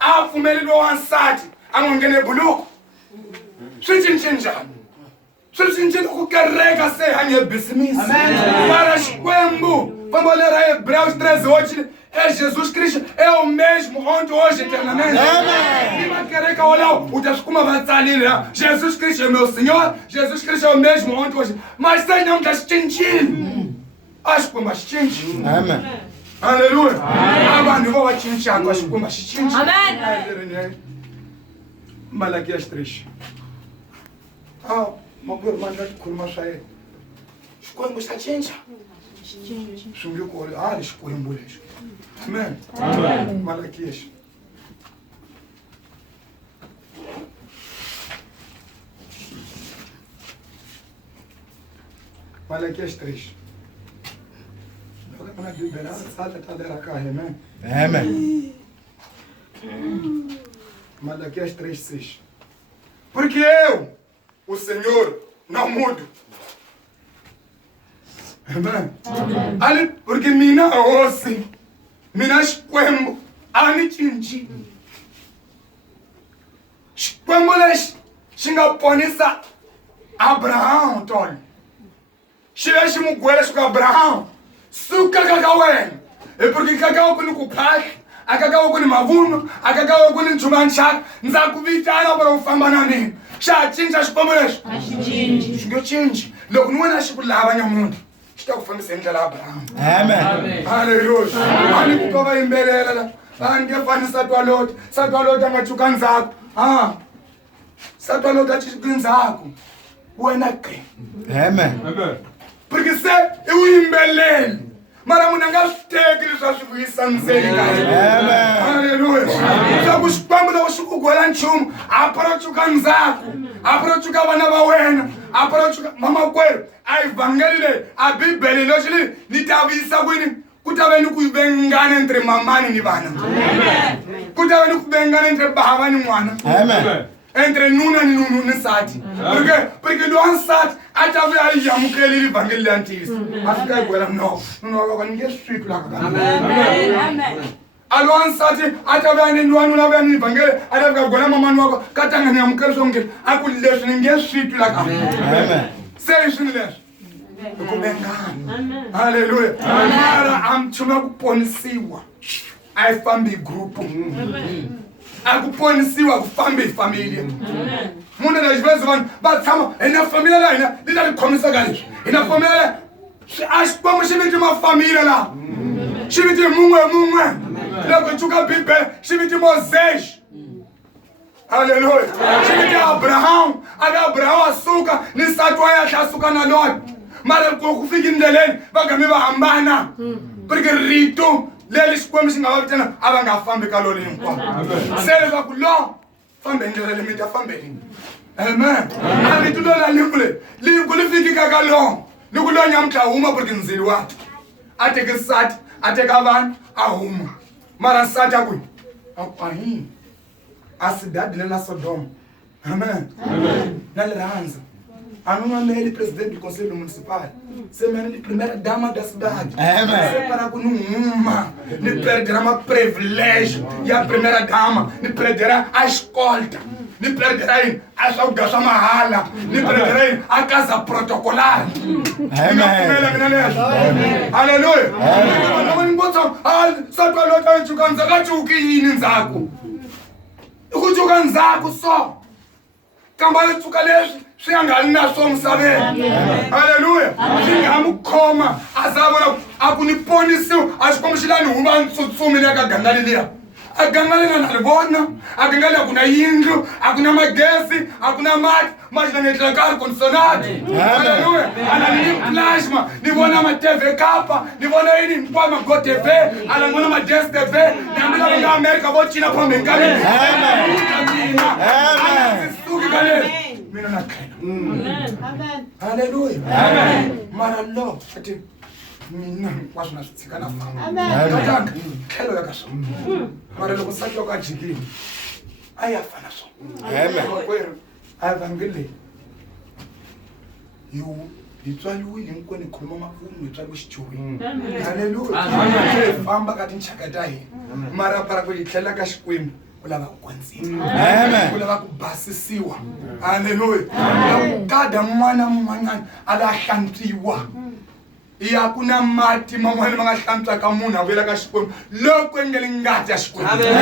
a pfumeli lo wansati a n'wi nghene buluku swi cince njhani swi cince ku kereka se hanye business mara Xikwembu famba lera Hebreus 13 hoje Jesus Cristo é o mesmo ontem, hoje, eternamente. Amém. E uma quereca olhar, o Deus como vai sair, Jesus Cristo é meu Senhor, Jesus Cristo é o mesmo ontem, hoje. Mas sem não das tintin. Acho que mais tintin. Amém. Aleluia. Amém. Vou tintin agora, acho que mais tintin. Amém. Malaquias 3. Uma coisa mais que uma saia. Escolha está tintin. Subiu com o olho, escolha um bolejo. Amém. Amém. Malaquias. Malaquias 3. Amém. Malaquias 3, 6. Porque eu, o Senhor, não mudo. Amém. Amém. Porque mina osse. Mina Xikwembu ani cinci. Xikwembu lexi xi nga ponisa Abrahamu tolo. Xi ve xi n'wi gwela xi ku Abrahamu suka ka wena. Hi porque ka ku ni ku phahla, aka ka ku ni mavuno, aka ka ku ni nchumu ya nxaka. Ndza ku vitana ku ri u famba na mina. Xa cinca Xikwembu lexi? A xi cinci. Xi nge cinci. Loko ni wena xi ku lava nyamuntlha. Está com essa endla Abraham. Amém. Aleluia. Ani ku va yimbelela la. Ani ke fani satwalota. Satwalota nga chuka ndzhaku. Satwalota chuka ndzhaku. Wena ke. Amém. Porque se eu yimbelele. Mara munhu nga swi teki leswi a swi vuyisa ndzeni ka yena. Aleluya. Swa ku Xikwembu loko xi ku gwela nchumu a porochuka ndzhaku. A porochuka vana va wena. A porochuka mama kwerhu. A evangeli leyi a bibele leswi ni ta vuyisa kwini ku ta ve ni ku vengana entre mamani ni vana. Ku ta ve ni ku vengana entre bava ni n'wana. Entre nuna ni nunu ni nsati. Porque lo wansati a ta vuya a yi amukeli evangeli leya ntiyiso. A fika yi gwela no wa ni nge swi twi laha ka. A lo wansati a ta vuya ni nuna vuya ni evangeli a ta fika gwela mamani wakwe ka tanga ni amukeli swo ngeli a ku leswi ni nge swi twi laha ka. Se leswi leswi ku vengana. Haleluya. Mara amchuma ku ponisiwa a yi fambi group. A ku ponisiwa ku fambi família. Munhu às vezes vai tshama na família la hina ni ta ni khomisa ka leswi. Hina família a Xikwembu xi viti ma família la. Xi viti mun'we. Loko chuka bibele xi viti Moses. Haleluya. Xi viti Abraham. Abraham asuka ni nsati wa yena asuka na Lot. Mara ku fika endleleni va nga mi va hambana. Porque rito leli Xikwembu xi nga va vitana a va nga fambi ka lolo hinkwavo. Se leswaku lo fambe ndlela leyi mi ta fambeni. Amen. A rito lo la liku li fikika ka lo. Ni ku lo nyamutlha huma porque ndzili wakhe. A teke nsati a teka vana a huma. Mara nsati a ku a cidade na Sodoma. Amém. Na liderança. A minha mãe é presidente do Conselho Municipal. Você é a primeira dama da cidade. Você para com uma. Não perderá uma privilégio. E a primeira dama não perderá a escolta. Não perderá a saudação mahala. Não perderá a casa protocolar. Amém. Aleluia. Não importa. Só para o outro canto. Ukujuka ndzhaku so kambala tsuka leswi swi nga ri na swo misaveni. Haleluya. Swi nga mu khoma a za vona a ku ni ponisiwa a Xikwembu xi la ni huma ntsutsumi le ka ganga leliya. A ganga leliya na ri vona. A ganga leyi a ku na yindlu, a ku na magezi, a ku na mati, mati na ni etlela ka air conditionate. Haleluya. Ala ni plasma, ni vona ma TV kapa, ni vona yini hinkwayo ma Go TV, ala ni vona ma Des TV, ni hambi lava nga America vo cina phambeni ka le. Mina na khena. Haleluya. Mara lo ati mina hinkwaswo na swi tshika na famba. Katanga tlhelo ya ka swona. Mara loko nsati loko a jikile a ya fana swona. Kwerhu a evangeli hi tswaliwile hinkwenu hi khuluma makumu hi tswaliwe xichuveni. Haleluya. Hi famba ka tinxaka ta hina. Mara para ku hi tlhela ka Xikwembu ulava kwenziwa. Amen. Ulava kubasisiwa. Hallelujah. Kada mwana mwana alahlantiwa. Iya kuna mati mamwana mangahlantsa ka munhu avela ka Xikwembu loko engele ngati ya Xikwembu. Amen.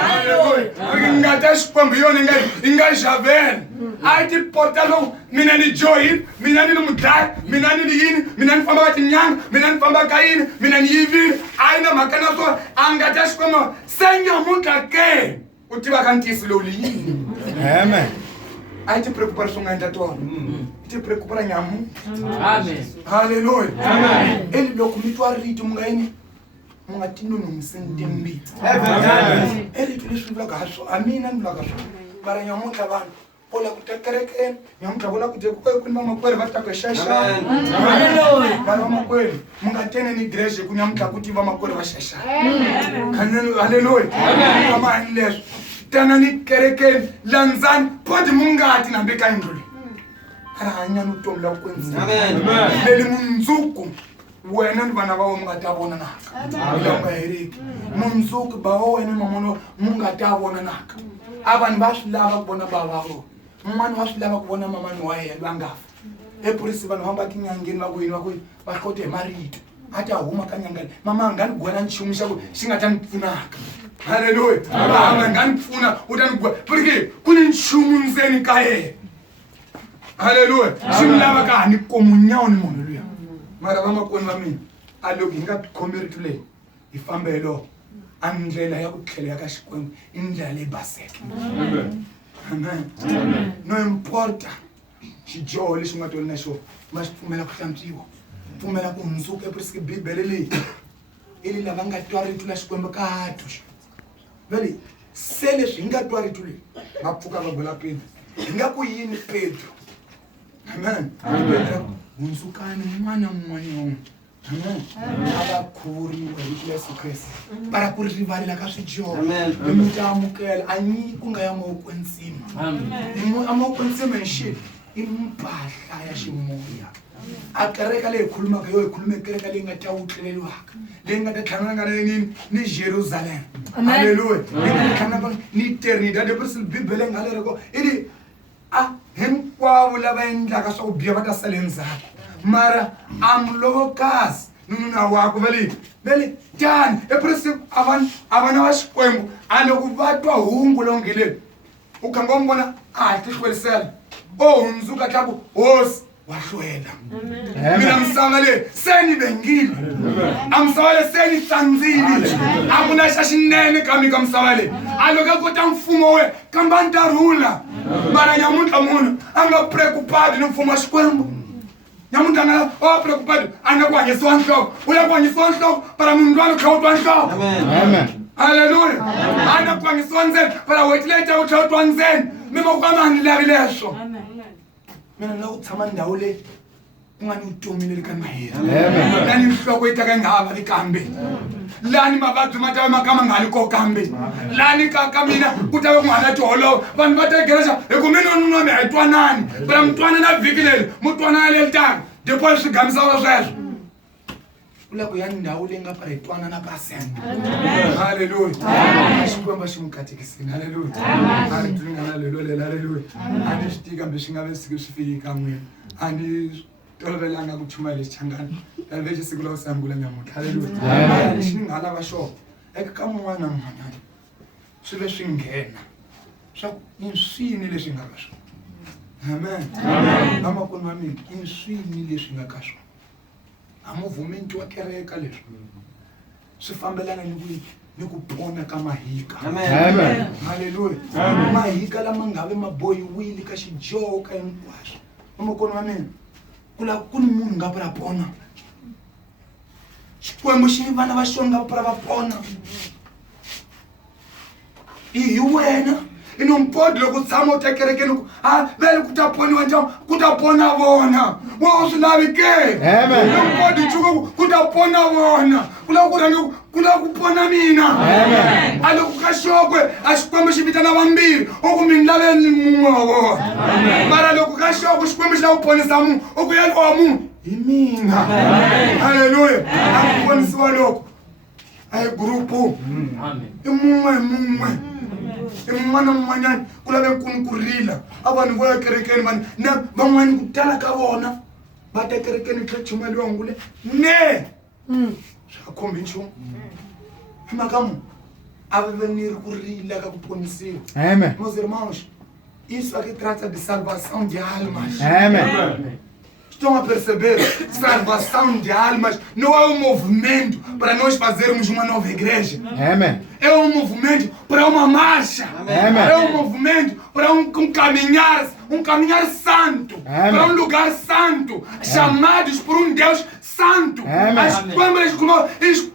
Hallelujah. Ngati ya Xikwembu yona inga javela. Ayi portalo mina ni joy, mina ni mudlaya, mina ni yini, mina ni famba ka tinyanga, mina ni famba ka yini, mina ni yivile. Ayi na mhaka na swona angati ya Xikwembu senyamuka ke u tiva ka ntisi lowu yini. Amen. Ayi ti preocupar swin'wana ta tona. Ti preocupar nyamu. Amen. Hallelujah. Amen. Eli loko mi twa rito mu nga yini mu nga tinonumisi ntembitsi. Amen. Eli leswi vulaka ha swona amina ni vulaka swona mara nyamuntlha vanhu ola ku tekerekeni nyamuntlha vola ku je ku ni vamakwerhu va ta ku xaxana. Hallelujah. Vanhu vamakwerhu mu nga tene ni greje ku nyamuntlha ku tiva vamakwerhu va xaxana. Hallelujah. Amen. Amani leswi tana ni kerekeni landzani podi mungati nambe ka yindlu leyi hanya no vutomi la kwenziwa. Amen. Leli mundzuku wena ni vana va wena nga ta vona naka ila nga heriki mundzuku ba wena mamono mu nga ta vona naka avanhu va swi lava ku vona bava vona un'wana va swi lava ku vona mamani wa yena va nga fa epurisi vanhu va mbaki nyangeni va ku yini va ku va kota hi marito a ta huma ka nyanga leyi mama a nga ni gwela nchumu xa ku xi nga ta ni pfunaka. Hallelujah. Mama a nga ni pfuna u ta ni gwela porque ku ni nchumu ndzeni ka yena. Hallelujah. Xi mi lava ka hani komunyawo ni munhu luya mara vamakoni va mina a loko hi nga khomi rito leyi hi fambe hi loko a ndlela ya ku tlhelela ka Xikwembu i ndlela leyi baseke. Amen. No importa xidyoho lexi u nga toli na xona ma xi pfumela ku hlantswiwa pfumela ku hundzuka epurisi bibele leyi i li lava nga twa rito la Xikwembu kato vele se leswi hi nga twa rito leyi va pfuka va gola Pedro hi nga ku yini Pedro. Amen. Hundzukani n'wana n'wana. Amen. Ava khuvuriwa hi Yesu Kriste para ku rivalela ka swidyoho mi ta amukela a nyiko nga ya mavokweni ntsima. Amen. Amavokweni ntsima hi xi i mpahla ya ximoya a kereka leyi khulumaka yo hi khulume kereka leyi nga ta wutleleliwaka leyi nga ta tlhanganaka na yini ni Jerusalem. Hallelujah. Leyi nga ta tlhanganaka ni eternity epurisi bibele nga lereko ili hinkwavo lava endlaka swa ku biha va ta sala endzhaku mara amlovokazi nununa wako vele tani epurisi a vana va Xikwembu a loko va twa hungu lo ngeleni u khanga u vona a ha tihlwerisela o hundzuka tlaku hosi wa hlwela. Mina misava leyi se ni vengile a misava leyi se ni tsandzile a ku na xa xinene ka mi ka misava leyi a loko a kota mfumo we kamba ni ta rhula mara nyamuntlha munhu a nga preocupadi ni mfumo wa Xikwembu. Nyamuntlha nga o preocupadi a nga ku hanyisiwa nhloko u ya ku hanyisiwa nhloko para munhu lwana u tlha u twa nhloko. Amen. Hallelujah. A nga ku hanyisiwa ndzeni para wetleta u tlha u twa ndzeni mi ma ku ka ma ni lavi leswo. Mina na ku tshama ndhawu leyi ku nga ni vutomi le ka mahera lani nhloko yi taka yi nga ha vavi kambe lani mavabyi ma ta va ma ka ma nga ni ko kambe lani ka mina ku ta va ku nga na tiholova vanhu va ta gerexa hi ku mina nun'wa mi hi twanani para mi twanana vhiki leri mu twanana le litanga depo swi gamisaka sweswo u la ku ya ndhawu leyi nga para hi twanana pasente. Hallelujah. Xikwembu xi mi katekisini. Hallelujah. A ri tlingana lelo lela. Hallelujah. A ni swi tii kambe swi nga ve siku swi fiki ka n'wina a ni tolovelanga ku chuma lexi changani kambe xi siku la ku sangula nyamuntlha. Hallelujah. Lexi ni nga lava xona eka ka mun'wana na mun'wanyana swi ve swi nghena swa ku i swini leswi nga ka swona. Amen. Vamakoni va mina i swini leswi nga ka swona a movement wa kereka leswi swi fambelana ni ku pona ka mahika. Amen. Hallelujah. Mahika lama nga ve ma bohiwile ka xidyoho ka hinkwaswo vamakoni va mina ku la ku ni munhu nga para pona Xikwembu xi ni vana va xona nga para va pona hi wena i nompodi loko tshama u ta kerekeni vele ku ta poniwa ndyangu ku ta pona vona wa u swi lavi ke. Nompodi ncuka ku ta pona vona ku lava ku pona mina. A loko ka xokwe a Xikwembu xi vitana vambirhi u ku mi ni laveni mun'we wa vona mara loko ka xokwe Xikwembu xi lava ku ponisa munhu u ku yena wa munhu hi mina. Hallelujah. A ku ponisiwa loko a hi gurupu i mun'we Mwana mwananyani kula benkunkurila abantu boya kerekeni bani na bamwani kutala ka bona bata kerekeni tlechuma lwangule ne shakhombi nchu makamu ave venir kurila ka kuponisiwa Amém. Meus irmãos, isso aqui trata de salvação de almas. Amém. Estão a perceber? Salvação de almas não é um movimento para nós fazermos uma nova igreja. Amém. É um movimento para uma marcha. Amém. É um movimento para um caminhar santo. Amém. Para um lugar santo. Chamados por um Deus santo. Amém. As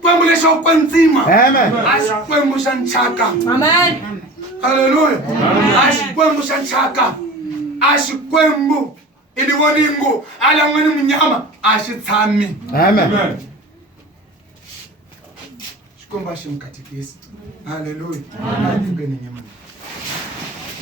quembras são com cima. Amém. As quembras são chaca. Amém. Aleluia. As quembras são chaca. As quembras. Ili woningo ala ngwani mnyama ashitsami. Amen. Shikomba shimkatikisi. Hallelujah. Amen.